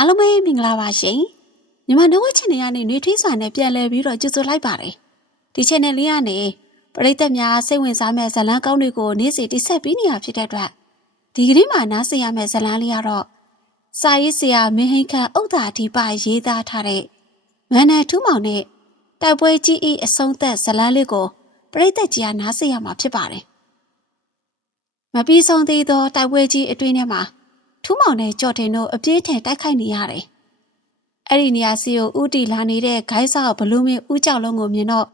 အားလုံးပဲမင်္ဂလာပါရှင်ညီမနှုတ်ဝချင်နေရနေနှွေးထွေးစွာနဲ့ပြန်လဲပြီးတော့ကြိုဆိုလိုက်ပါတယ်ဒီ channel လေးကနေပရိသတ်များစိတ်ဝင်စားမဲ့ဇာတ်လမ်းကောင်းတွေကိုနေ့စဉ်တိဆက်ပေးနေရဖြစ်တဲ့အတွက်ဒီကနေ့မှနားဆင်ရမယ့်ဇာတ်လမ်းလေးကတော့စာရေးဆရာမင်းဟိန်ခန့်ဥဒ္ဒါဒီပရေးသားထားတဲ့မန္တထူးမောင်နဲ့တိုက်ပွဲကြီးဤအဆုံးသက်ဇာတ်လမ်းလေးကိုပရိသတ်ကြီးကနားဆင်ရမှာဖြစ်ပါတယ်မပြီးဆုံးသေးသောတိုက်ပွဲကြီးအတွင်းထဲမှာ ထူးမောင်နဲ့ကြော်တင်တို့အပြေးထန်တိုက်ခိုက်နေရတယ်။အဲ့ဒီနေရာစီကိုဥတီလာနေတဲ့ဂိုင်းဆောက်ဘလူးမင်းဥကြောက်လုံးကိုမြင်တော့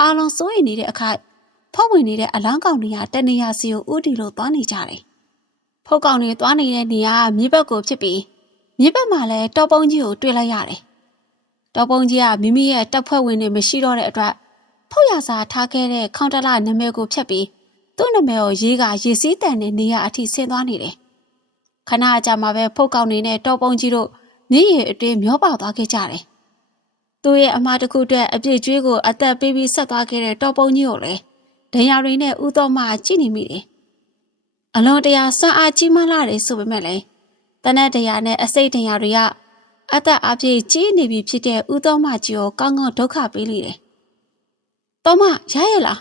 အာလုံးစိုးရိမ်နေတဲ့အခါဖောက်ဝင်နေတဲ့အလောင်းကောင်တွေကတနေရာစီကိုဥတီလို့သွားနေကြတယ်။ဖောက်ကောင်တွေသွားနေတဲ့နေရာကမြေဘက်ကိုဖြစ်ပြီးမြေဘက်မှာလည်းတောပုံးကြီးကိုတွေ့လိုက်ရတယ်။တောပုံးကြီးကမိမိရဲ့တပ်ဖွဲ့ဝင်တွေမရှိတော့တဲ့အတွက်ဖောက်ရစာထားခဲ့တဲ့ခေါင်းတလနာမည်ကိုဖြတ်ပြီးသူ့နာမည်ကိုရေးကရေစည်းတန်တဲ့နေရာအထိဆင်းသွားနေတယ်။ ခဏအကြာမှာပဲဖုတ်ကောက်နေတဲ့တောပုံးကြီးတို့မြည်ရည်အတွင်းမျောပါသွားခဲ့ကြတယ်။သူ့ရဲ့အမားတစ်ခုအတွက်အပြစ်ကျွေးကိုအသက်ပေးပြီးဆက်သွားခဲ့တဲ့တောပုံးကြီးကိုလည်းဒဏ်ရာတွေနဲ့ဥတော်မှကြည့်နေမိတယ်။အလွန်တရာစွမ်းအားကြီးမားလာတယ်ဆိုပေမဲ့လည်းတနက်တရာနဲ့အစိတ်တရာတွေကအသက်အပြည့်ကြီးနေပြီဖြစ်တဲ့ဥတော်မှကြီးကိုကောင်းကောင်းဒုက္ခပေးလိတယ်။တော်မရရဲ့လား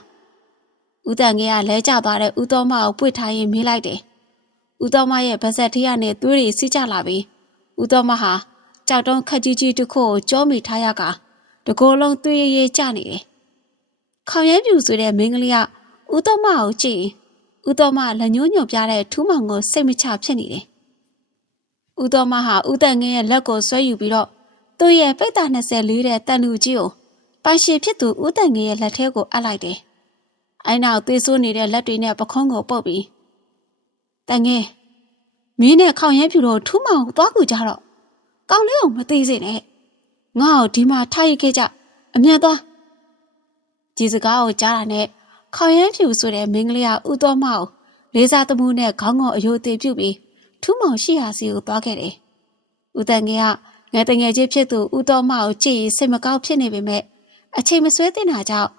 ။ဦးတန်ငယ်ကလဲကျသွားတဲ့ဦးတော်မကိုပွေထားရင်မေးလိုက်တယ်။ ဦးတော်မရဲ့ဗဇက်ထီးရနဲ့သွေးတွေစီးကြလာပြီးဦးတော်မဟာကြောက်တုံးခက်ကြီးကြီးတစ်ခုကိုကြောမိထားရကတကိုယ်လုံးသွေးရည်ရည်ကျနေတယ်။ခေါင်ရဲပြူဆိုတဲ့မင်းကလေးကဦးတော်မကိုကြည့်ဦးတော်မလက်ညှိုးညွတ်ပြတဲ့ထူးမောင်ကိုစိတ်မချဖြစ်နေတယ်။ဦးတော်မဟာဦးတန်ငယ်ရဲ့လက်ကိုဆွဲယူပြီးတော့သူ့ရဲ့ပိတ်တာ20လေးတဲ့တန်လူကြီးကိုပိုင်ရှင်ဖြစ်သူဦးတန်ငယ်ရဲ့လက်ထဲကိုအပ်လိုက်တယ်။အိုင်နောက်သွေးဆိုးနေတဲ့လက်တွေနဲ့ပခုံးကိုပုတ်ပြီး တန်ငယ်မင်းနဲ့ခေါင်ရဲဖြူတို့ထူးမောင်ကိုသွားကူကြတော့ကောင်းလေးကိုမသိစေနဲ့ငါ့ကိုဒီမှာထားရခဲ့ကြအမြတ်သွားဒီစကားကိုကြားတာနဲ့ခေါင်ရဲဖြူဆိုတဲ့မင်းကလေးကဥတော်မောက်လေးစားသမှုနဲ့ခေါင်းငုံအယိုသေးပြုတ်ပြီးထူးမောင်ရှိရာစီကိုသွားခဲ့တယ်ဥတန်ငယ်ကငယ်တငယ်ချင်းဖြစ်သူဥတော်မောက်ကိုကြည့်ရင်စိတ်မကောင်းဖြစ်နေပေမဲ့အချိန်မဆွဲတင်တာကြောင့်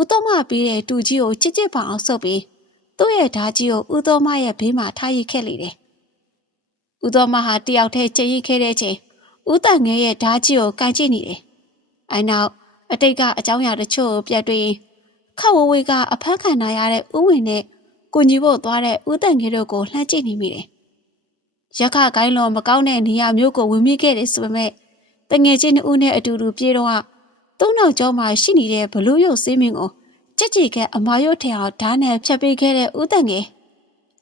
ဥတော်မပြီးတဲ့တူကြီးကိုချစ်ချစ်ပအောင်ဆုပ်ပြီး သူ့ရဲ့ဓာကြီးကိုဥတော်မရဲ့ဘေးမှာထားရခဲ့လေတယ်။ဥတော်မဟာတယောက်တည်းကြည်ရခဲ့တဲ့အချိန်ဥတန်ငယ်ရဲ့ဓာကြီးကိုကန်ကြည့်နေတယ်။အဲနောက်အတိတ်ကအကြောင်းအရာတချို့ကိုပြတ်တွေ့ခဝဝေကအဖမ်းခံရတဲ့ဥဝင်နဲ့ကိုကြီးဖို့သွားတဲ့ဥတန်ငယ်တို့ကိုလှမ်းကြည့်နေမိတယ်။ရခကိုင်းလုံးမကောင်းတဲ့နေရာမျိုးကိုဝင်မိခဲ့တယ်ဆိုပေမဲ့တငယ်ချင်းဦးနဲ့အတူတူပြေတော့သူ့နောက်ကျောမှာရှိနေတဲ့ဘလူးရုပ်စင်းမင်းကို ကြက်ကြည်ကအမာရုတ်ထအောင်ဓာတ်နဲ့ဖြတ်ပေးခဲ့တဲ့ဦးတန်ငယ်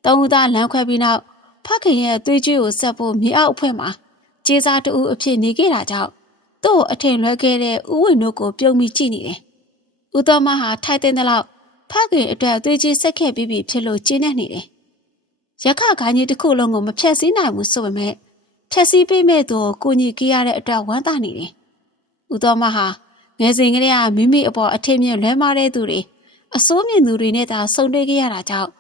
သုံးဦးသားလမ်းခွဲပြီးနောက်ဖခင်ရဲ့သွေးကြွေးကိုဆက်ဖို့မြေအောက်အဖွဲ့မှာကျေးစားတူအဖြစ်နေခဲ့တာကြောင့်သူ့ကိုအထင်လွဲခဲ့တဲ့ဦးဝင်တို့ကိုပြုံးမိကြည့်နေတယ်။ဦးတော်မဟာထိုက်တဲ့လောက်ဖခင်အတွက်သွေးကြီးဆက်ခဲ့ပြီးပြီဖြစ်လို့ကျင်းနေနေတယ်။ရခခိုင်းကြီးတစ်ခုလုံးကိုမဖြတ်စည်းနိုင်ဘူးဆိုပေမဲ့ဖြတ်စည်းပေးမဲ့သူကိုကိုကြီးကြရတဲ့အတွက်ဝမ်းသာနေတယ်။ဦးတော်မဟာ ငယ်စဉ်ကလေးကမိမိအပေါ်အထင်မြင်လွဲမားတဲ့သူတွေအစိုးမြင်သူတွေနဲ့သာဆုံတွေ့ခဲ့ရတာကြောင့်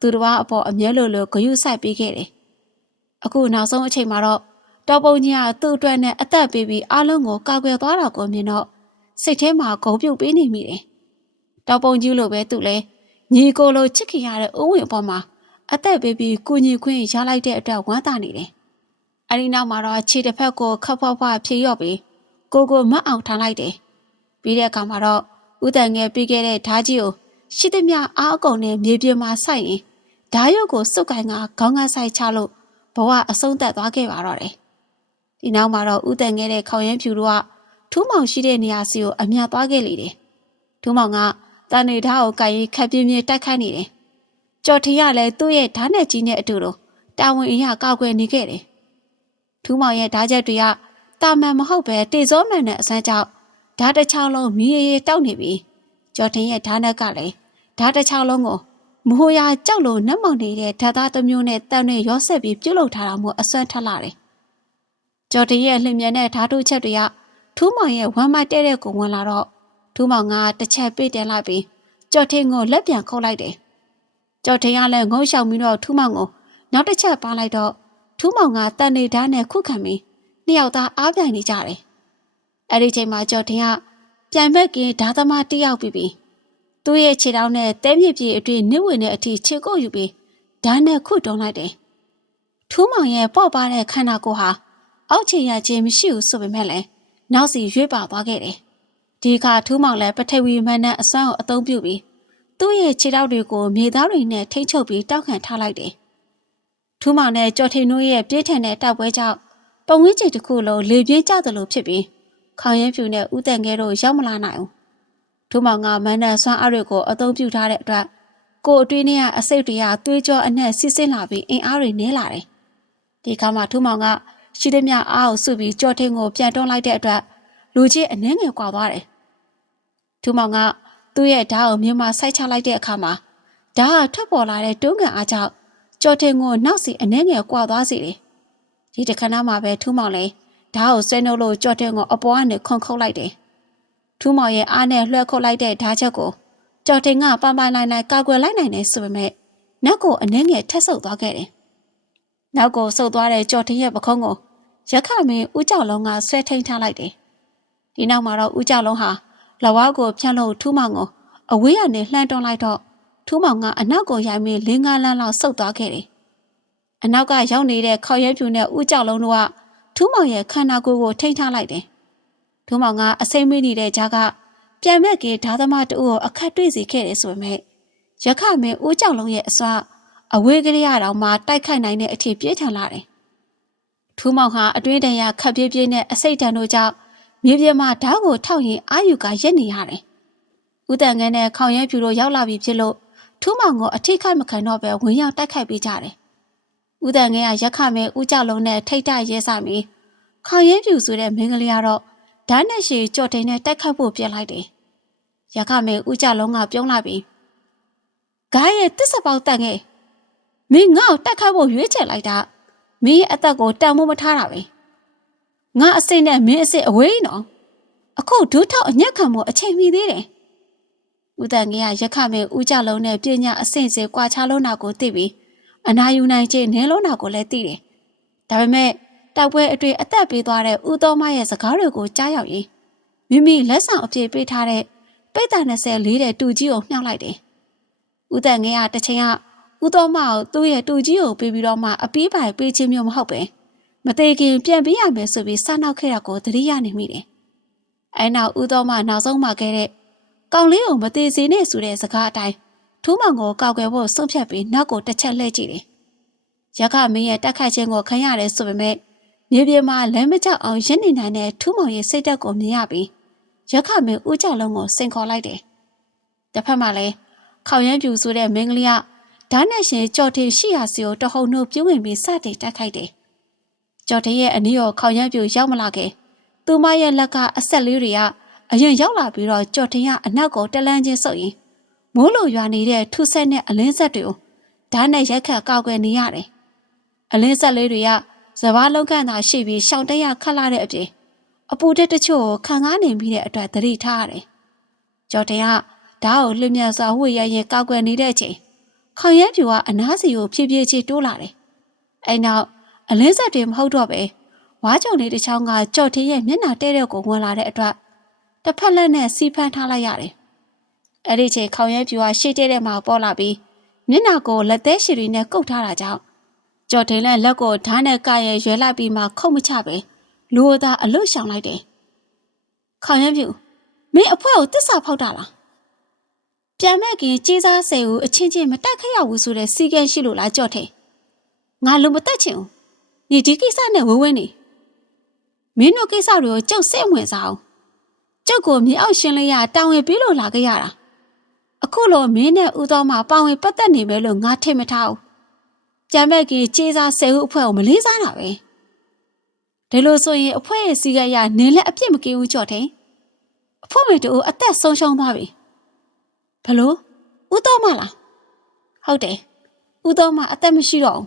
သူတစ်ပါးအပေါ်အမြဲလိုလိုဂရုစိုက်ပေးခဲ့တယ်။အခုနောက်ဆုံးအချိန်မှာတော့တော်ပုံကြီးကသူ့အတွက်နဲ့အသက်ပေးပြီးအားလုံးကိုကာကွယ်သွားတာကိုမြင်တော့စိတ်ထဲမှာဂုံပြုတ်ပေးနေမိတယ်။တော်ပုံကြီးလိုပဲသူလည်းညီကိုလိုချစ်ခင်ရတဲ့ဥဝင်အပေါ်မှာအသက်ပေးပြီးကုညီခွင့်ရလိုက်တဲ့အတွက်ဝမ်းသာနေတယ်။အဲဒီနောက်မှာတော့ခြေတစ်ဖက်ကိုခပ်ဖွားဖွားဖြေရော့ပြီးကိုကိုမတ်အောင်ထားလိုက်တယ်။ ပြီးတဲ့အခါမှာတော့ဦးတန်ငယ်ပြီးခဲ့တဲ့ဓာကြီးကိုရှိသမျှအားအကုန်နဲ့မြေပြင်မှာစိုက်ရင်ဓာရုပ်ကိုစုပ်ကိုင်ကခေါင်းကဆိုင်ချလို့ဘဝအဆုံးသတ်သွားခဲ့ပါတော့တယ်။ဒီနောက်မှာတော့ဦးတန်ငယ်တဲ့ခေါင်ရမ်းဖြူတို့ကထူးမောင်ရှိတဲ့နေရာစီကိုအမြတ်သွားခဲ့လေတယ်။ထူးမောင်ကတန်နေဓာတ်ကိုကိုင်ရင်ခက်ပြင်းပြင်းတိုက်ခိုက်နေတယ်။ကြော်ထီကလည်းသူ့ရဲ့ဓာတ်နဲ့ကြီးနဲ့အတူတူတာဝန်အရာကောက်ွယ်နေခဲ့တယ်။ထူးမောင်ရဲ့ဓာတ်ချက်တွေကတာမန်မဟုတ်ပဲတေဇောမှန်တဲ့အစမ်းကြောင့် ဓာတ်တစ်ချောင်းလုံးမီးရဲတောက်နေပြီကျော်ထင်းရဲ့ဓာတ်နက်ကလည်းဓာတ်တစ်ချောင်းလုံးကိုမဟိုရာကြောက်လို့နှက်မောင်နေတဲ့ဓာတ်သားတစ်မျိုးနဲ့တန်နဲ့ရောဆက်ပြီးပြုတ်လုထားတာမို့အစွမ်းထက်လာတယ်ကျော်ထင်းရဲ့လျင်မြန်တဲ့ဓာတ်တို့ချက်တွေကထူးမောင်ရဲ့ဝမ်းမတဲ့တဲ့ကိုဝင်လာတော့ထူးမောင်ကတစ်ချက်ပြေးတင်လိုက်ပြီးကျော်ထင်းကိုလက်ပြန်ခုတ်လိုက်တယ်ကျော်ထင်းကလည်းငုံရှောင်ပြီးတော့ထူးမောင်ကိုနောက်တစ်ချက်ပါလိုက်တော့ထူးမောင်ကတန်နေဓာတ်နဲ့ခုခံပြီးနှစ်ယောက်သားအားပြိုင်နေကြတယ် အဲ့ဒီချိန်မှာကျော်တင်ကပြန်ဘက်ကင်းဓာသမားတယောက်ပြီးပြီးသူ့ရဲ့ခြေထောက်နဲ့တဲမြစ်ပြေအတွင်းနစ်ဝင်တဲ့အထိခြေကုပ်ယူပြီးဓာတ်နဲ့ခုတုံးလိုက်တယ်။ထူးမောင်ရဲ့ပေါ့ပါတဲ့ခန္ဓာကိုယ်ဟာအောက်ချင်ရခြင်းမရှိဘူးဆိုပေမဲ့လည်းနောက်စီရွေ့ပါသွားခဲ့တယ်။ဒီအခါထူးမောင်လည်းပထဝီမန်းနဲ့အစွမ်းကိုအသုံးပြုပြီးသူ့ရဲ့ခြေထောက်တွေကိုမြေသားတွေနဲ့ထိမ့်ချုပ်ပြီးတောက်ခံထားလိုက်တယ်။ထူးမောင်နဲ့ကြော်ထိန်တို့ရဲ့ပြင်းထန်တဲ့တောက်ပွဲကြောင့်ပဝင်းကျင်တစ်ခုလုံးလေပြင်းကျသလိုဖြစ်ပြီး ခေါင်ရဲဖြူနဲ့ဥတန်ငယ်တို့ရောက်မလာနိုင်ဘူး။ထူးမောင်ကမန်းနဲ့စွမ်းအားတွေကိုအသုံးပြုထားတဲ့အတွက်ကိုယ်အတွင်းထဲကအစိတ်တွေကသွေးကြောအနှက်ဆစ်ဆင်းလာပြီးအင်အားတွေနည်းလာတယ်။ဒီခါမှထူးမောင်ကရှိသမျှအားကိုစုပြီးကြော်ထင်းကိုပြန်တွန်းလိုက်တဲ့အတွက်လူကြီးအနှဲငယ်ကွာသွားတယ်။ထူးမောင်ကသူ့ရဲ့ဓာတ်ကိုမြင်မဆိုက်ချလိုက်တဲ့အခါမှာဓာတ်ကထွက်ပေါ်လာတဲ့တွန်းကန်အားကြောင့်ကြော်ထင်းကိုနောက်စီအနှဲငယ်ကွာသွားစေတယ်။ဒီတခဏမှပဲထူးမောင်လည်း ဓာတ်ကိုဆွဲနှုတ်လို့ကြော်ထင်းကိုအပေါ်ကနေခွန်ခုတ်လိုက်တယ်။ထူးမောင်ရဲ့အားနဲ့လွှဲခုတ်လိုက်တဲ့ဓာတ်ချက်ကိုကြော်ထင်းကပန်းပန်းလိုက်လိုက်ကာကွယ်လိုက်နိုင်တယ်ဆိုပေမဲ့နောက်ကိုအနှဲငယ်ထက်ဆုပ်သွားခဲ့တယ်။နောက်ကိုဆုပ်သွားတဲ့ကြော်ထင်းရဲ့ပခုံးကိုရက်ခမင်းဦးကြောက်လုံးကဆွဲထိန်ထားလိုက်တယ်။ဒီနောက်မှာတော့ဦးကြောက်လုံးဟာလဝါကိုဖြန့်လို့ထူးမောင်ကိုအဝေးကနေလှမ်းတွန်းလိုက်တော့ထူးမောင်ကအနောက်ကိုရိုက်ပြီးလင်းကားလန်းလောက်ဆုတ်သွားခဲ့တယ်။အနောက်ကရောက်နေတဲ့ခေါရဲဖြူနဲ့ဦးကြောက်လုံးတို့က ထူးမောင်ရဲ့ခန္ဓာကိုယ်ကိုထိန်ထားလိုက်တယ်။ထူးမောင်ကအစိမ့်မိနေတဲ့ကြားကပြန်မဲ့ကေဓာသမားတူကိုအခက်တွေ့စေခဲ့တယ်ဆိုပေမဲ့ရခမင်းဦးကြောက်လုံးရဲ့အစွာအဝေးကလေးရတောင်မှတိုက်ခိုက်နိုင်တဲ့အထိပြေးထန်လာတယ်။ထူးမောင်ဟာအတွင်းတန်ရခပ်ပြေးပြေးနဲ့အစိတ်တန်တို့ကြောင့်မြေပြင်မှာဓာတ်ကိုထောက်ရင်အာယူကရက်နေရတယ်။ဦးတန်ငန်းနဲ့ခေါင်ရဲဖြူတို့ရောက်လာပြီဖြစ်လို့ထူးမောင်ကိုအထိခိုက်မခံတော့ပဲဝင်ရောက်တိုက်ခိုက်ပေးကြတယ်။ ဦးတန်ငန်းကရက်ခမဲဦးကြောက်လုံးနဲ့ထိတ်တရဲစမီခေါင်ရဲဖြူဆိုတဲ့မင်းကလေးကတော့ဓာတ်နဲ့ရှည်ကြော့တိန်နဲ့တိုက်ခိုက်ဖို့ပြက်လိုက်တယ်။ရက်ခမဲဦးကြောက်လုံးကပြုံးလာပြီးဂိုင်းရဲ့တစ်စပေါက်တန်ငယ်မင်းငါ့ကိုတိုက်ခိုက်ဖို့ရွေးချယ်လိုက်တာမင်းရဲ့အသက်ကိုတန်မိုးမထားတာပဲ။ငါအစိမ့်နဲ့မင်းအစ်စ်အဝေးနော်အခုဒူးထောက်အညက်ခံမှုအချိန်မီသေးတယ်ဦးတန်ငယ်ကရက်ခမဲဦးကြလုံးနဲ့ပြညာအစိမ့်စေကွာချလုံးနာကိုသိပြီး အနာယူနိုင်ခြင်းနဲလုံးနာကိုလည်းသိတယ်ဒါပေမဲ့တောက်ပွဲအတွေ့အသက်ပေးသွားတဲ့ဦးတော်မရဲ့စကားတွေကိုကြားရောက်ရင်မိမိလက်ဆောင်အပြည့်ပေးထားတဲ့ပိတ်တာ20လေးတဲ့တူကြီးကိုမြှောက်လိုက်တယ်ဦးတန်ငယ်ကတစ်ချိန်ကဦးတော်မကိုသူ့ရဲ့တူကြီးကိုပေးပြီးတော့မှအပီးပိုင်ပေးခြင်းမျိုးမဟုတ်ပဲ။မသေးခင်ပြန်ပေးရမယ်ဆိုပြီးစနောက်ခဲ့တာကိုသတိရနေမိတယ်။အဲနောက်ဦးတော်မနောက်ဆုံးမှခဲ့တဲ့ကောင်လေးကိုမသေးစေနဲ့ဆိုတဲ့စကားအတိုင်း ထူးမောင်ကိုကောက်ွယ်ဖို့ဆုံးဖြတ်ပြီးနောက်ကိုတစ်ချက်လှည့်ကြည့်တယ်။ရခမင်းရဲ့တက်ခတ်ခြင်းကိုခံရတယ်ဆိုပေမဲ့မြေပြင်မှာလမ်းမကျအောင်ရင်းနေနိုင်တဲ့ထူးမောင်ရဲ့စိတ်တက်ကိုမြင်ရပြီးရခမင်းဦးကြောက်လုံးကိုစိန်ခေါ်လိုက်တယ်။တစ်ဖက်မှာလည်းခေါရမ်းပြူဆိုတဲ့မင်းကလေးကဓာတ်နဲ့ရှင်ကြော်တင်ရှိရာစီကိုတဟုန်နှုတ်ပြုံးဝင်ပြီးစတင်တိုက်ခိုက်တယ်ကျော်တဲ့ရဲ့အနီးကိုခေါင်ရမ်းပြူရောက်မလာခင်သူမရဲ့လက်ကအဆက်လေးတွေကအရင်ရောက်လာပြီးတော့ကျော်တင်ကအနောက်ကိုတလန်းချင်းဆုပ်ရင် မိုးလိုရွာနေတဲ့ထုဆက်နဲ့အလင်းဆက်တွေကိုဓာတ်နဲ့ရက်ခတ်ကောက်ွယ်နေရတယ်။အလင်းဆက်လေးတွေကစဘာလုံးကန်သာရှိပြီးရှောင်းတရခတ်လာတဲ့အပြင်အပူတက်တချို့ကိုခံကားနေပြီးတဲ့အတွက်သတိထားရတယ်။ကျော်တင်ကဓာတ်ကိုလျင်မြန်စွာဝှေ့ရရင်ကောက်ွယ်နေတဲ့အချိန်ခေါင်ရမ်းပြူကအနားစီကိုဖြည်းဖြည်းချင်းတိုးလာတယ်။အဲနောက်အလင်းဆက်တွေမဟုတ်တော့ပဲဝါးကြုံလေးတစ်ချောင်းကကြော့ထင်းရဲ့မျက်နှာတဲ့တဲ့ကိုဝင်လာတဲ့အတွက်တစ်ဖက်လက်နဲ့စီးဖမ်းထားလိုက်ရတယ်။ အဲ့ဒီချိန်ခေါင်ရဲပြူကရှေ့တဲ့တဲ့မှာပေါ်လာပြီးမျက်နှာကိုလက်သေးရှည်တွေနဲ့ကုတ်ထားတာကြောင့်ကြော်ထင်းလက်လက်ကိုဓာတ်နဲ့ကရဲရွယ်လိုက်ပြီးမှခုတ်မချပဲလူဝသားအလွတ်ရှောင်လိုက်တယ်။ခေါင်ရဲပြူမင်းအဖွဲကိုတစ္ဆာဖောက်တာလား။ပြန်မဲ့ကင်ကြီးစားဆယ်ကိုအချင်းချင်းမတိုက်ခရဘူးဆိုတဲ့စီကံရှိလို့လားကြော့ထင်း။ငါလူမတက်ချင်ဘူးနေဒီကိစ္စနဲ့ဝဲဝဲနေမင်းတို့ကိစ္စတွေကိုကြောက်စိတ်ဝင်စားအောင်ကြောက်ကိုမြေအောက်ရှင်းလိုက်ရတောင်းဝင်ပြီးလို့လာခဲ့ရတာ အခုလိုမင်းနဲ့ဦးတော်မှာပါဝင်ပတ်သက်နေမယ်လို့ငါထင်မထားဘူးကြံမဲ့ကြီးကြေးစားဆယ်ဟုအဖွဲ့ကိုမလေးစားတာပဲဒါလို့ဆိုရင်အဖွဲ့ရဲ့စီကရနင်းလက်အပြစ်မကင်းဘူးကြော့တယ်အဖွဲ့မေတို့အသက်ဆုံးရှုံးသွားပြီဘလို့ဦးတော်မလားဟုတ်တယ်ဦးတော်မအသက်မရှိတော့ဘူး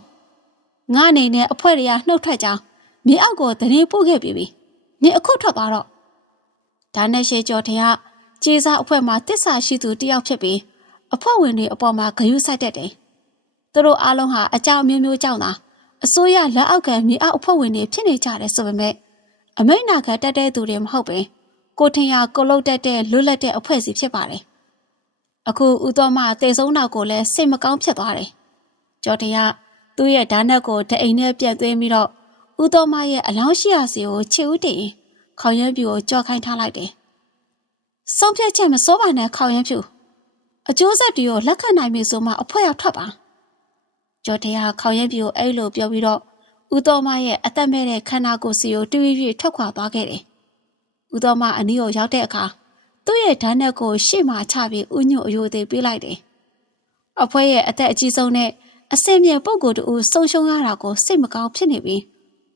ငါအနေနဲ့အဖွဲ့တွေကနှုတ်ထွက်ကြောင်းမြေအောက်ကိုသတင်းပို့ခဲ့ပြီးပြီမြေအခုထွက်သွားတော့ဒါနဲ့ရှေကျော်ထင်က ကျေးစားအဖွဲ့မှာတစ္ဆာရှိသူတယောက်ဖြစ်ပြီးအဖွဲ့ဝင်တွေအပေါ်မှာဂယုစိုက်တတ်တယ်သူတို့အားလုံးဟာအကြောင်းမျိုးမျိုးကြောင့်သာအစိုးရလက်အောက်ကမြေအောက်အဖွဲ့ဝင်တွေဖြစ်နေကြတယ်ဆိုပေမဲ့အမိန့်နာခံတတ်တဲ့သူတွေမဟုတ်ပဲကိုထင်ရကိုလုတ်တတ်တဲ့လွတ်လပ်တဲ့အဖွဲ့အစည်းဖြစ်ပါတယ်အခုဦးတော်မတေဆုံးနောက်ကိုလည်းစိတ်မကောင်းဖြစ်သွားတယ်ကျော်ထင်ကသူ့ရဲ့ဓာတ်နက်ကိုတအိမ်နဲ့ပြတ်သွင်းပြီးတော့ဦးတော်မရဲ့အလောင်းရှိရစီကိုခြေဦးတင်ခေါင်ရမ်းပြူကိုကြော်ခိုင်းထားလိုက်တယ်။ ဆုံးဖြတ်ချက်မစိုးပါနဲ့ခေါင်ရမ်းပြူအကျိုးဆက်တွေကိုလက်ခံနိုင်ပြီဆိုမှအဖွဲရောက်ထွက်ပါ။ကျော်တရားခေါင်ရမ်းပြူကိုအဲ့လိုပြောပြီးတော့ဦးတော်မရဲ့အသက်မဲ့တဲ့ခန္ဓာကိုယ်စီကိုတွေးပြီးထွက်ခွာသွားခဲ့တယ်။ဦးတော်မအနီးကိုရောက်တဲ့အခါသူ့ရဲ့ဓာတ်နဲ့ကိုရှေ့မှာချပြီးဥညွတ်အယိုသေးပေးလိုက်တယ်။အဖွဲရဲ့အသက်အကြီးဆုံးနဲ့အစင်မြေပုံကိုယ်တူဆုံရှုံရတာကိုစိတ်မကောင်းဖြစ်နေပြီး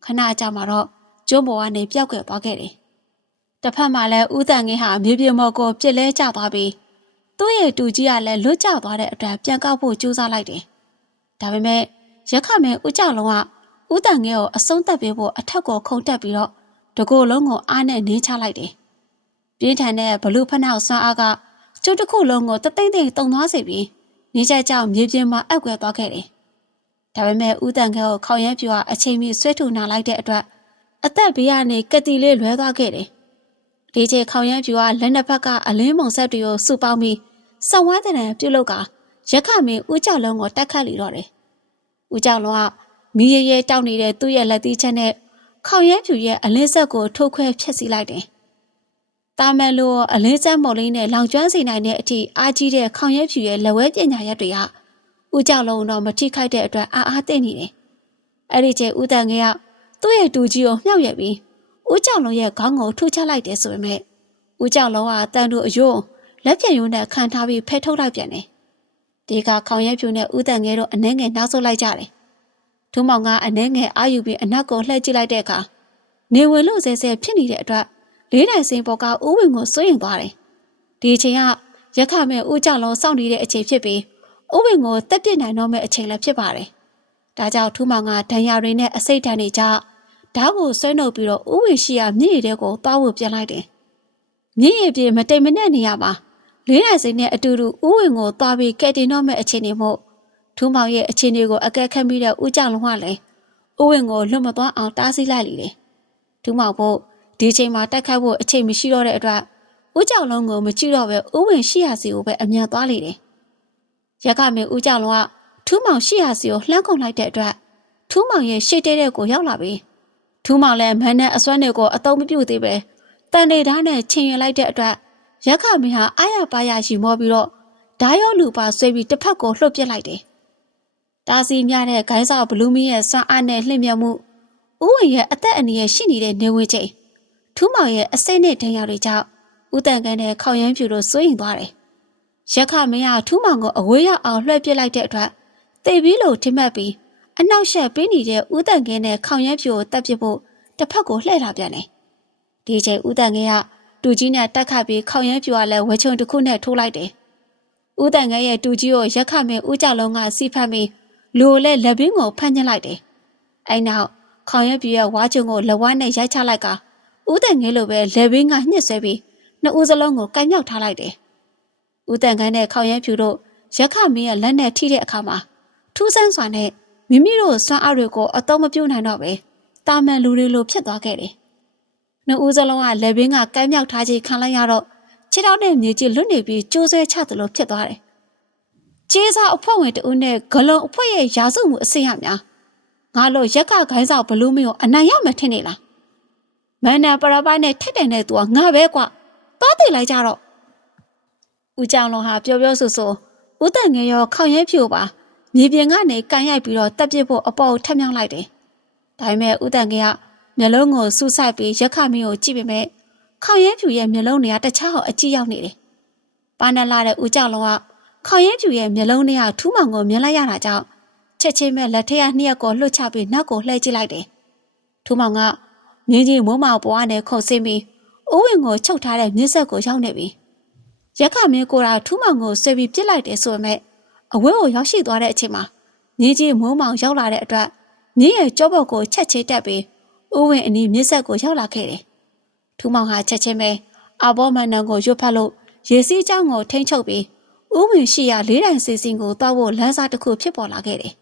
ခဏကြာမှတော့ကျုံးပေါ်ကနေပျောက်ကွယ်သွားခဲ့တယ်။ တစ်ဖက်မှာလည်းဦးတန်ငင်းဟာမြေပြင်မော်ကိုပြစ်လဲကျသွားပြီးသူ့ရဲ့တူကြီးကလည်းလွတ်ကျသွားတဲ့အတွက်ပြန်ကောက်ဖို့ကြိုးစားလိုက်တယ်။ဒါပေမဲ့ရက်ခမဲဦးကြောက်လုံးကဦးတန်ငင်းကိုအဆုံးသတ်ပေးဖို့အထက်ကိုခုန်တက်ပြီးတော့တကိုယ်လုံးကိုအားနဲ့နင်းချလိုက်တယ်။ပြင်းထန်တဲ့ဘလူးဖနှောက်ဆွမ်းအားကကျုပ်တစ်ခုလုံးကိုတသိမ့်သိမ့်တုံသွားစေပြီးနေကြကြောင်မြေပြင်မှာအက်ကွယ်သွားခဲ့တယ်။ဒါပေမဲ့ဦးတန်ခဲကိုခေါင်ရဲပြူကအချိန်မီဆွဲထုတ်နာလိုက်တဲ့အတွက်အသက်ဘေးကနေကတိလေးလွဲသွားခဲ့တယ်။ ဒီချိန်ခေါင်ရဲပြူကလက်နှစ်ဖက်ကအလင်းမုံဆက်တွေကိုစုပေါင်းပြီးစဝမ်းတဲ့ပြုတ်လောက်ကရက်ခမင်းဦးကြောက်လုံးကိုတက်ခတ်လီတော့တယ်။ဦးကြောက်လုံးကမီးရဲရဲတောက်နေတဲ့သူ့ရဲ့လက်သီးချက်နဲ့ခေါင်ရဲပြူရဲ့အလင်းဆက်ကိုထုတ်ခွဲဖျက်ဆီးလိုက်တယ်။တာမန်လိုအလင်းဆက်မုံလေးနဲ့လောင်ကျွမ်းစေနိုင်တဲ့အထိအားကြီးတဲ့ခေါင်ရဲဖြူရဲ့လက်ဝဲပညာရက်တွေကဦးကြောက်လုံးတော့မထိခိုက်တဲ့အတွက်အားအားသိနေတယ်။အဲ့ဒီချိန်ဦးတန်ငယ်ကသူ့ရဲ့တူကြီးကိုမြှောက်ရက်ပြီး ဦးကြောက်လုံးရဲ့ခေါင်းကိုထုတ်ချလိုက်တယ်ဆိုပေမဲ့ဦးကြောက်လုံးကတန်တူအယိုးလက်ပြရုံနဲ့ခံထားပြီးဖဲထုတ်လိုက်ပြန်တယ်။ဒီကခေါင်ရဲဖြူနဲ့ဦးတန်ငယ်တို့အနှဲငယ်နောက်ဆုတ်လိုက်ကြတယ်။ထုံးမောင်ကအနှဲငယ်အာယူပြီးအနောက်ကိုလှည့်ကြည့်လိုက်တဲ့အခါနေဝင်လို့ဆဲဆဲဖြစ်နေတဲ့အတွက်လေးတိုင်စိန်ပေါ်ကဦးဝင်ကိုစိုးရင်သွားတယ်။ဒီအချိန်ကရက်ခမဲ့ဦးကြောက်လုံးစောင့်နေတဲ့အချိန်ဖြစ်ပြီးဦးဝင်ကိုတက်ပြစ်နိုင်တော့မဲ့အချိန်လည်းဖြစ်ပါတယ်။ဒါကြောင့်ထူးမောင်ကဒဏ်ရာတွေနဲ့အစိတ်ဓာတ်တွေကြောင့် ဓာတ်ကိုဆွဲနှုတ်ပြီးတော့ဦးဝင်ရှိရာမြင့်ရည်တဲ့ကိုသွားဖို့ပြန်လိုက်တယ်။မြင့်ရည်ပြေမတိမ်မနဲ့နေရပါလေးနိုင်စိန်နဲ့အတူတူဦးဝင်ကိုသွားပြီးကဲတင်တော့မဲ့အချိန်တွေမို့ထူးမောင်ရဲ့အချိန်တွေကိုအကဲခတ်ပြီးတဲ့ဦးကြောက်လုံးကလည်းဦးဝင်ကိုလွတ်မသွားအောင်တားဆီးလိုက်လေတယ်။ထူးမောင်ဖို့ဒီချိန်မှာတိုက်ခိုက်ဖို့အချိန်မရှိတော့တဲ့အတွက်ဦးကြောက်လုံးကိုမကြည့်တော့ပဲဦးဝင်ရှိရစီကိုပဲအမြန်သွားလေတယ်။ရက်ကမင်းဦးကြောက်လုံးကထူးမောင်ရှိရစီကိုလှမ်းကုန်လိုက်တဲ့အတွက်ထူးမောင်ရဲ့ရှေ့တဲတဲ့ကိုရောက်လာပြီ။ ထူးမောင်လည်းမန်းနဲ့အစွမ်းတွေကိုအတုံးမပြုတ်သေးပဲတန်နေဓာတ်နဲ့ချင်းရင်လိုက်တဲ့အတွက်ရက်ခမင်းဟာအားရပါရရှိမောပြီးတော့ဓာရောလူပါဆွဲပြီးတစ်ဖက်ကိုလှုပ်ပစ်လိုက်တယ်။တာစီမြတဲ့ဂိုင်းစာဘလူးမင်းရဲ့စွမ်းအားနဲ့လှင့်မြတ်မှုဥဝင်ရဲ့အသက်အန္တရာယ်ရှိနေတဲ့နေဝင်ချိန်ထူးမောင်ရဲ့အစိမ့်နဲ့ဒဏ်ရာတွေကြောင့်ဦးတန်ကန်နဲ့ခေါရမ်းဖြူတို့စိုးရင်သွားတယ်။ရက်ခမင်းကထူးမောင်ကိုအဝေးရောက်အောင်လွှဲပစ်လိုက်တဲ့အတွက်တေပြီးလို့ထိမှတ်ပြီး အနောက်ရှက်ပေးနေတဲ့ဦးတန်ကင်းနဲ့ခေါရမ်းဖြူကိုတပ်ပစ်ဖို့တစ်ဖက်ကိုလှည့်လာပြန်တယ်။ဒီချိန်ဦးတန်ကင်းကတူကြီးနဲ့တက်ခတ်ပြီးခေါရမ်းဖြူကလည်းဝချုံတစ်ခုနဲ့ထိုးလိုက်တယ်။ဦးတန်ကင်းရဲ့တူကြီးကိုရက်ခမင်းဦးကြောက်လုံးကစီဖတ်ပြီးလူလည်းလက်ဘင်းကိုဖမ်းညှစ်လိုက်တယ်။အဲနောက်ခေါရမ်းဖြူရဲ့ဝါချုံကိုလက်ဝါးနဲ့ရိုက်ချလိုက်ကဦးတန်ငယ်လိုပဲလေဘင်းကညှစ်ဆွဲပြီးနှစ်ဦးစလုံးကိုကိုင်မြောက်ထားလိုက်တယ်။ဦးတန်ခန်းနဲ့ခေါင်ရမ်းဖြူတို့ရက်ခမင်းရဲ့လက်နဲ့ထိတဲ့အခါမှာထူးဆန်းစွာနဲ့ မိမိတို့စွမ်းအားတွေကိုအတော့မပြုတ်နိုင်တော့ပဲတာမန်လူတွေလိုဖြစ်သွားခဲ့တယ်။နှစ်ဦးစလုံးကလေဘင်းကကိုင်မြောက်ထားခြင်းခံလိုက်ရတော့ခြေထောက်နဲ့မြေကြီးလွတ်နေပြီးကျိုးဆွဲချသလိုဖြစ်သွားတယ်။ကျေးစာအဖွဲ့ဝင်တဦးနဲ့ဂလုံအဖွဲ့ရဲ့ရာစုမှုအစိရများငါလို့ရက်ကခိုင်းစာဘလူးမျိုးအနိုင်ရမယ်ထင်နေလားမန္နာပရပနဲ့ထက်တယ်နဲ့သူကငါပဲကွာသွားတည်လိုက်ကြတော့ဦးကြောင်လုံးဟာပျော်ပျော်ဆူဆူဦးတန်ငယ်ရောခေါင်ရဲဖြူပါ မြေပြင်ကနေကန်ရိုက်ပြီးတော့တက်ပစ်ဖို့အပေါ်ထက်မြောက်လိုက်တယ်ဒါပေမဲ့ဦးတန်ငယ်ကမျက်လုံးကိုစူးစိုက်ပြီးရက်ခမင်းကိုကြည့်ပေမဲ့ခေါင်ရဲဖြူရဲ့မျက်လုံးတွေကတခြားဟောအကြည့်ရောက်နေတယ်ပါနလာတဲ့ဦးကြောင်လုံးကခေါင်ရဲဖြူရဲ့မျက်လုံးတွေကထူးမောင်ကိုမြင်လိုက်ရတာကြောင့်ချက်ချင်းပဲလက်ထက်ကနှစ်ရက်ကိုလွတ်ချပြီးနောက်ကိုလှည့်ကြည့်လိုက်တယ်ထူးမောင်ကမြင်းကြီးမိုးမောင်ပေါ်ကနေခုန်ဆင်းပြီးအိုးဝင်ကိုချုပ်ထားတဲ့မြစ်ဆက်ကိုရောက်နေပြီရက်ခမင်းကိုရာထူးမောင်ကိုဆွဲပြီးပြစ်လိုက်တယ်ဆိုပေမဲ့ အဝဲကိုရောက်ရှိသွားတဲ့အချိန်မှာမြင်းကြီးမိုးမောင်ရောက်လာတဲ့အတွက်မြင်းရဲ့ကြောဘောက်ကိုချက်ချေတက်ပြီးအိုးဝင်အနီးမြစ်ဆက်ကိုရောက်လာခဲ့တယ်ထူးမောင်ဟာချက်ချင်းပဲအဘောမန်နန်ကိုရွတ်ဖက်လို့ရေစီးကြောင်းကိုထိမ့်ချုပ်ပြီးဥဝင်ရှိရာလေးတိုင်စီစဉ်ကိုတောက်ဖို့လမ်းစာတစ်ခုဖြစ်ပေါ်လာခဲ့တယ်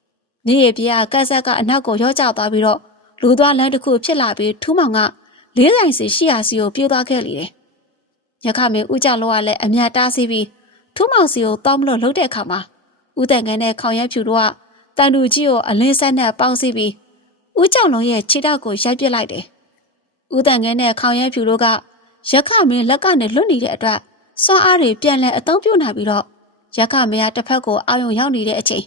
။နေရပြေကကက်ဆက်ကအနောက်ကိုရောကျသွားပြီးတော့လူသွားလမ်းတစ်ခုဖြစ်လာပြီးထူးမောင်ကလေးဆိုင်စီရှိရာစီကိုပြေးသွားခဲ့လေတယ်။ရခမင်းဦးကြလောကလည်းအမြတ်တားစီပြီး ထူးမောင်စီကိုတောင်းမလို့လှုပ်တဲ့အခါမှာဦးတန်ကန်နဲ့ခေါင်ရဲဖြူတို့ကတန်တူကြီးကိုအလင်းဆက်နဲ့ပေါင်းစီပြီးဦးကြောင်လုံးရဲ့ခြေထောက်ကိုရိုက်ပစ်လိုက်တယ်။ဦးတန်ငယ်နဲ့ခေါင်ရဲဖြူတို့ကရက်ခမင်းလက်ကနေလွတ်နေတဲ့အတွက်စွမ်းအားတွေပြန်လဲအသုံးပြုနိုင်ပြီးတော့ရက်ခမင်းကတစ်ဖက်ကိုအာရုံရောက်နေတဲ့အချိန်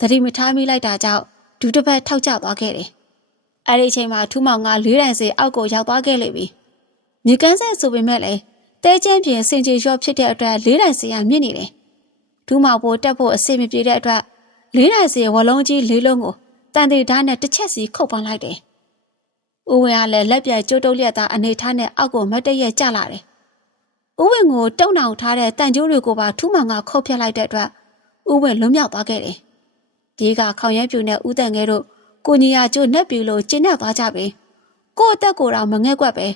သတိမထားမိလိုက်တာကြောင့်ဒူတစ်ဖက်ထောက်ကျသွားခဲ့တယ်။အဲဒီအချိန်မှာထူးမောင်ကလေးတိုင်စီအောက်ကိုရောက်သွားခဲ့လိမ့်ပြီ။မြေကန်းဆက်ဆိုပေမဲ့လည်း တဲကျင်းပြင်စင်ကြီးရော့ဖြစ်တဲ့အတွက်လေးတိုင်စီကမြင့်နေတယ်။ထူးမောင်ဖို့တက်ဖို့အဆင်မပြေတဲ့အတွက်လေးတိုင်စီဝလုံးကြီးလေးလုံးကိုတန်တေဓာတ်နဲ့တစ်ချက်စီခုတ်ပန်းလိုက်တယ်။ဦးဝင်းကလည်းလက်ပြဲကျိုးတုပ်လျက်သားအနေထားနဲ့အောက်ကိုမတ်တရက်ကျလာတယ်။ဦးဝင်းကိုတုံနှောင်ထားတဲ့တန်ကျိုးတွေကိုပါထူးမောင်ကခုတ်ပြလိုက်တဲ့အတွက်ဦးဝင်းလွံ့မြောက်သွားခဲ့တယ်။ဒီကခေါင်ရဲပြူနဲ့ဦးတန်ငယ်တို့ကိုညီယာကျိုးနှက်ပြီလို့ကျင်းနဲ့သွားကြပြီ။ကို့အသက်ကိုတော့မငဲ့ကွက်ပဲ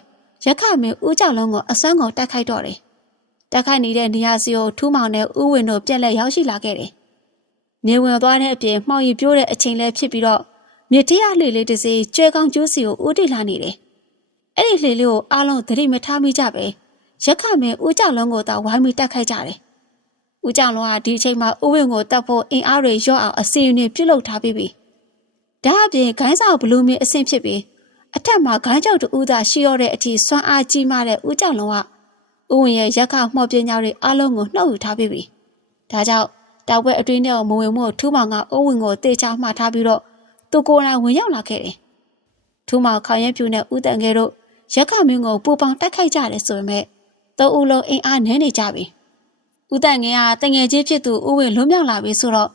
ရက်ခမင်းဦးကြောင်လုံးကိုအစွမ်းကုန်တိုက်ခိုက်တော့တယ်။တိုက်ခိုက်နေတဲ့နေရာစီကိုထူးမောင်နဲ့ဦးဝင်းတို့ပြက်လက်ရောက်ရှိလာခဲ့တယ်။နေဝင်သွားတဲ့အပြင်မှောင်ရီပြိုးတဲ့အချိန်လဲဖြစ်ပြီးတော့မြစ်တရားလှေလေးတစ်စီးကျွဲကောင်းကျိုးစီကိုဦးတည်လာနေတယ်။အဲ့ဒီလှေလေးကိုအားလုံးသတိမထားမိကြပဲရက်ခမင်းဦးကြောင်လုံးကိုတော့ဝိုင်းပြီးတိုက်ခိုက်ကြတယ်။ဦးကြောင်လုံးကဒီအချိန်မှာဦးဝင်းကိုတတ်ဖို့အင်အားတွေရော့အောင်အစီအစဉ်ပြုလုပ်ထားပြီးပြီ။ဒါအပြင်ဂိုင်းဆောင်ဘလူးမင်းအဆင့်ဖြစ်ပြီး အထက်မှာဂိုင်းကြောက်တူသာရှိရတဲ့အထိစွမ်းအားကြီးမားတဲ့ဦးကြောင်လုံးကဦးဝင်ရဲ့ရက်ခမှော်ပညာတွေအလုံးကိုနှုတ်ယူထားပြီးပြီ။ဒါကြောင့်တောက်ပွဲအတွင်းထဲကိုမဝင်မို့ထူးမောင်ကဦးဝင်ကိုတေချာမှတ်ထားပြီးတော့သူကိုယ်တိုင်ဝင်ရောက်လာခဲ့တယ်။ထူးမောင်ခေါင်ရဲပြူနဲ့ဦးတန်ငယ်တို့ရက်ခမင်းကိုပူပေါင်းတိုက်ခိုက်ကြတယ်ဆိုပေမဲ့သုံးဦးလုံးအင်အားနည်းနေကြပြီ။ဦးတန်ငယ်ကတငယ်ချင်းဖြစ်သူဦးဝင်လွံ့မြောက်လာပြီဆိုတော့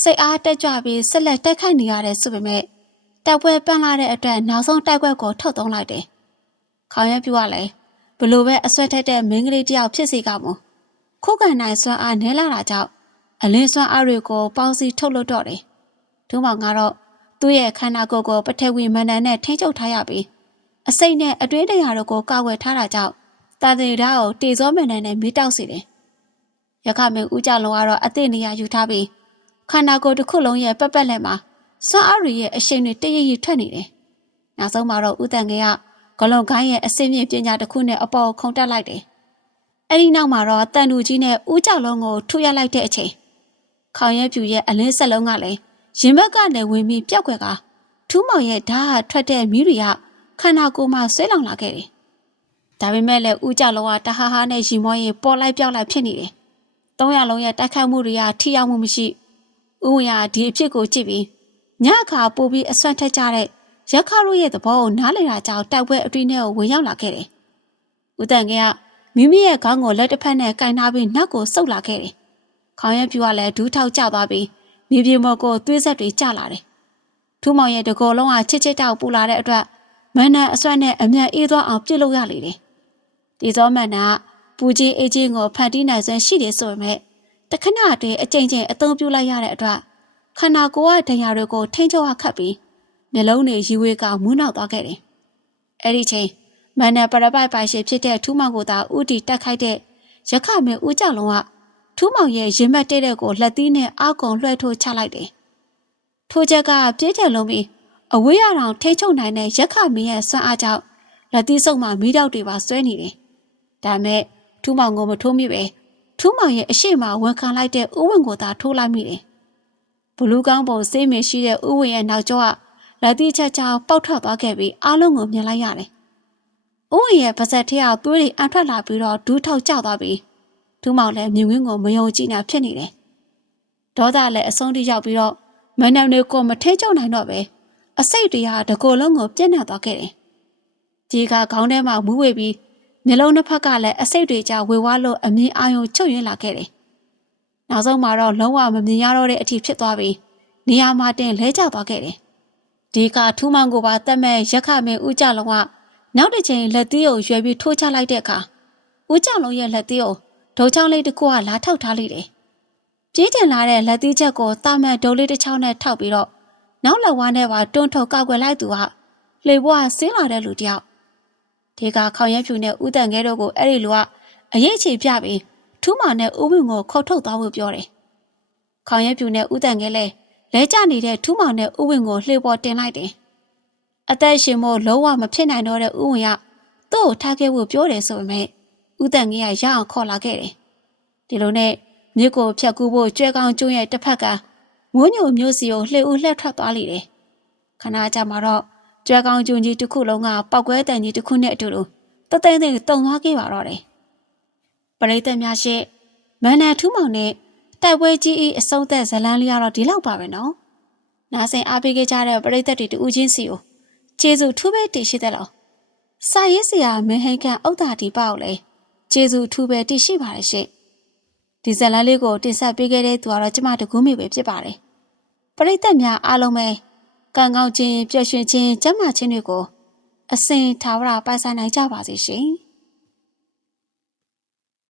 စိတ်အားတက်ကြွပြီးဆက်လက်တိုက်ခိုက်နေရတယ်ဆိုပေမဲ့ တိုက်ပွဲပန်းလာတဲ့အတွက်နောက်ဆုံးတိုက်ပွဲကိုထုတ်သုံးလိုက်တယ်။ခေါင်ရဲပြူကလည်းဘလို့ပဲအဆွဲထက်တဲ့မင်းကလေးတယောက်ဖြစ်စေကမို့ခုခံနိုင်စွမ်းအားနည်းလာတာကြောင့်အလင်းစွမ်းအားတွေကိုပေါင်းစည်းထုတ်လုပ်တော့တယ်။ဒုမောင်ကတော့သူ့ရဲ့ခန္ဓာကိုယ်ကိုပထဝီမန္တန်နဲ့ထိန်းချုပ်ထားရပြီးအစိတ်နဲ့အတွင်းတရားတို့ကိုကာဝယ်ထားတာကြောင့်တာတေဓာတ်ကိုတေဇောမန္တန်နဲ့မိတောက်စေတယ်။ရခမင်းဦးကြလုံးကတော့အသည့်နေရာယူထားပြီးခန္ဓာကိုယ်တစ်ခုလုံးရဲ့ပက်ပက်လက်မှာ စွမ်းအားတွေရဲ့အရှိန်တွေတရရထွက်နေတယ်။နောက်ဆုံးမှာတော့ဦးတန်ငယ်ကဂလုံကိုင်းရဲ့အစင်းမြင့်ပညာတစ်ခုနဲ့အပေါ်ခုန်တက်လိုက်တယ်။အဲဒီနောက်မှာတော့တန်တူကြီးနဲ့ဦးကြောက်လုံးကိုထုရလိုက်တဲ့အချိန်ခေါင်ရဲပြူရဲ့အလင်းဆက်လုံးကလည်းရင်ဘက်ကနေဝင်ပြီးပြောက်ွယ်ကထူးမောင်ရဲ့ဓာတ်ထွက်တဲ့မိတွေကခန္ဓာကိုယ်မှာဆွဲလောင်လာခဲ့တယ်။ဒါပေမဲ့လည်းဦးကြောက်လုံးကတဟားဟားနဲ့ရီမောရင်ပေါ်လိုက်ပြောက်လိုက်ဖြစ်နေတယ်။သုံးရလုံးရဲ့တိုက်ခိုက်မှုတွေကထိရောက်မှုမရှိ။ဦးဝင်ကဒီအဖြစ်ကိုကြည့်ပြီး ညအခါပို့ပြီးအဆွမ်းထက်ကြတဲ့ရက်ခတို့ရဲ့သဘောကိုနားလည်တာကြောင့်တိုက်ပွဲအတွင်းထဲကိုဝင်ရောက်လာခဲ့တယ်။ဦးတန်ကမိမိရဲ့ခေါင်းကိုလက်တစ်ဖက်နဲ့ကင်ထားပြီးနောက်ကိုဆုပ်လာခဲ့တယ်။ခေါင်းရဲပြူကလည်းဒူးထောက်ကျသွားပြီးမြေပြင်ပေါ်ကိုသွေးဆက်တွေကျလာတယ်။ထူးမောင်ရဲ့တကောလုံးဟာချစ်ချစ်တောက်ပူလာတဲ့အတွက်မန်နန်အဆွမ်းနဲ့အမြန်အေးသွားအောင်ပြုတ်လို့ရလေတယ်။ဒီသောမန်နာကပူကြီးအေးချင်းကိုဖန်တီးနိုင်စွမ်းရှိတယ်ဆိုပေမဲ့တခဏတည်းအကြိမ်ကြိမ်အသုံးပြုလိုက်ရတဲ့အတွက် ခန္ဓာကိုယ်ကဒဏ်ရာတွေကိုထိန်းချုပ်ရခတ်ပြီးမျက်လုံးတွေရီဝေးကမူးနောက်သွားခဲ့တယ်။အဲ့ဒီချိန်မန်နယ်ပရပိုက်ပိုင်ရှိဖြစ်တဲ့ထူးမောင်ကိုသာဥတီတက်ခိုက်တဲ့ရခမင်းဦးကြောင်လုံးကထူးမောင်ရဲ့ရင်မက်တဲ့တဲ့ကိုလက်သီးနဲ့အောက်ကုံလွှဲထိုးချလိုက်တယ်။ထိုးချက်ကပြည့်တယ်လုံးပြီးအဝေးရအောင်ထိချုံနိုင်တဲ့ရက်ခမင်းရဲ့ဆွမ်းအားကြောင့်လက်သီးစုပ်မှာမိတော့တွေပါဆွဲနေတယ်။ဒါမဲ့ထူးမောင်ကိုမထိုးမိပဲထူးမောင်ရဲ့အရှိမဝန်ခံလိုက်တဲ့ဥဝင်ကိုသာထိုးလိုက်မိတယ်။ ဘလူးကောင်းပုံစေးမင်းရှိတဲ့ဥဝင်ရဲ့နောက်ကျောကလက်သီးချက်ချောင်းပေါက်ထွက်သွားခဲ့ပြီးအားလုံးကိုမြင်လိုက်ရတယ်။ဥဝင်ရဲ့ပါဇက်ထဲကသွေးတွေအန်ထွက်လာပြီးတော့ဒူးထောက်ကျသွားပြီးဒူးမောင်လည်းမြင်ကွင်းကိုမယုံကြည်နိုင်ဖြစ်နေတယ်။ဒေါသလည်းအဆုံးထိရောက်ပြီးတော့မန်နမ်တွေကိုမထဲကျုံနိုင်တော့ပဲအစိတ်တွေကတကိုယ်လုံးကိုပြန့်နှံ့သွားခဲ့တယ်။ဒီကခေါင်းထဲမှာမူးဝေပြီးမျက်လုံးတစ်ဖက်ကလည်းအစိတ်တွေကြဝေဝါးလို့အမြင်အာရုံချုပ်ရင်းလာခဲ့တယ်။ နောက်ဆုံးမှာတော့လုံးဝမမြင်ရတော့တဲ့အထိဖြစ်သွားပြီးနေရာမှာတင်လဲကျသွားခဲ့တယ်။ဒီကထူးမောင်ကိုပါတက်မဲ့ရက်ခမင်းဦးကြလုံးကနောက်တစ်ချိန်လက်သီးကိုရွယ်ပြီးထိုးချလိုက်တဲ့အခါဦးကြလုံးရဲ့လက်သီးကိုဒုံချောင်းလေးတစ်ခုကလာထောက်ထားလိုက်တယ်။ပြေးကျင်လာတဲ့လက်သီးချက်ကိုတာမန်ဒုံလေးတစ်ချောင်းနဲ့ထောက်ပြီးတော့နောက်လက်ဝါးနဲ့ပါတွန်းထုတ်ကောက်ွယ်လိုက်သူကလှေဘွားဆင်းလာတဲ့လူတယောက်ဒီကခေါင်ရဲဖြူနဲ့ဥတန်ငဲတို့ကိုအဲ့ဒီလူကအရေးချေပြပြီး ထူးမာနဲ့ဥဝင်းကိုခုတ်ထုတ်သွားဖို့ပြောတယ်။ခေါင်ရဲဖြူနဲ့ဥတန်ငဲလဲလဲကျနေတဲ့ထူးမာနဲ့ဥဝင်းကိုလှေပေါ်တင်လိုက်တယ်။အသက်ရှင်မို့လုံးဝမဖြစ်နိုင်တော့တဲ့ဥဝင်ကသူ့ကိုထားခဲ့ဖို့ပြောတယ်ဆိုပေမဲ့ဥတန်ငဲကရအောင်ခေါ်လာခဲ့တယ်။ဒီလိုနဲ့မြစ်ကိုဖြတ်ကူးဖို့ကြွဲကောင်းကျွန်းရဲ့တစ်ဖက်ကငွေညိုမျိုးစီကိုလှေဦးလှက်ထွက်သွားလိမ့်တယ်ခဏကြာမှတော့ကြွယ်ကောင်းကျုံကြီးတစ်ခုလုံးကပောက်ကွဲတန်ကြီးတစ်ခုနဲ့အတူတူတသိမ့်သိမ့်တုံသွားခဲ့ပါတော့တယ် ပရိသတ်များရှေ့မန္တန်ထူးမောင်နဲ့တိုက်ပွဲကြီးအအဆုံးသက်ဇလန်းလေးကတော့ဒီလောက်ပါပဲနော်နားဆင်အားပေးခဲ့ကြတဲ့ပရိသတ်တွေတူဦးချင်းစီကိုကျေးဇူးထူးပဲတည်ရှိတဲ့လို့စာရေးဆရာမင်းဟိန်ကန်ဥဒ္ဒါဒီပေါ့လေကျေးဇူးထူးပဲတည်ရှိပါတယ်ရှင့်ဒီဇလန်းလေးကိုတင်ဆက်ပေးခဲ့တဲ့သူကတော့ကျမတကူးမိပဲဖြစ်ပါတယ်ပရိသတ်များအားလုံးပဲကံကောင်းခြင်းပျော်ရွှင်ခြင်းကျမ်းမာခြင်းတွေကိုအစဉ်ထာဝရပိုင်ဆိုင်နိုင်ကြပါစေရှင်။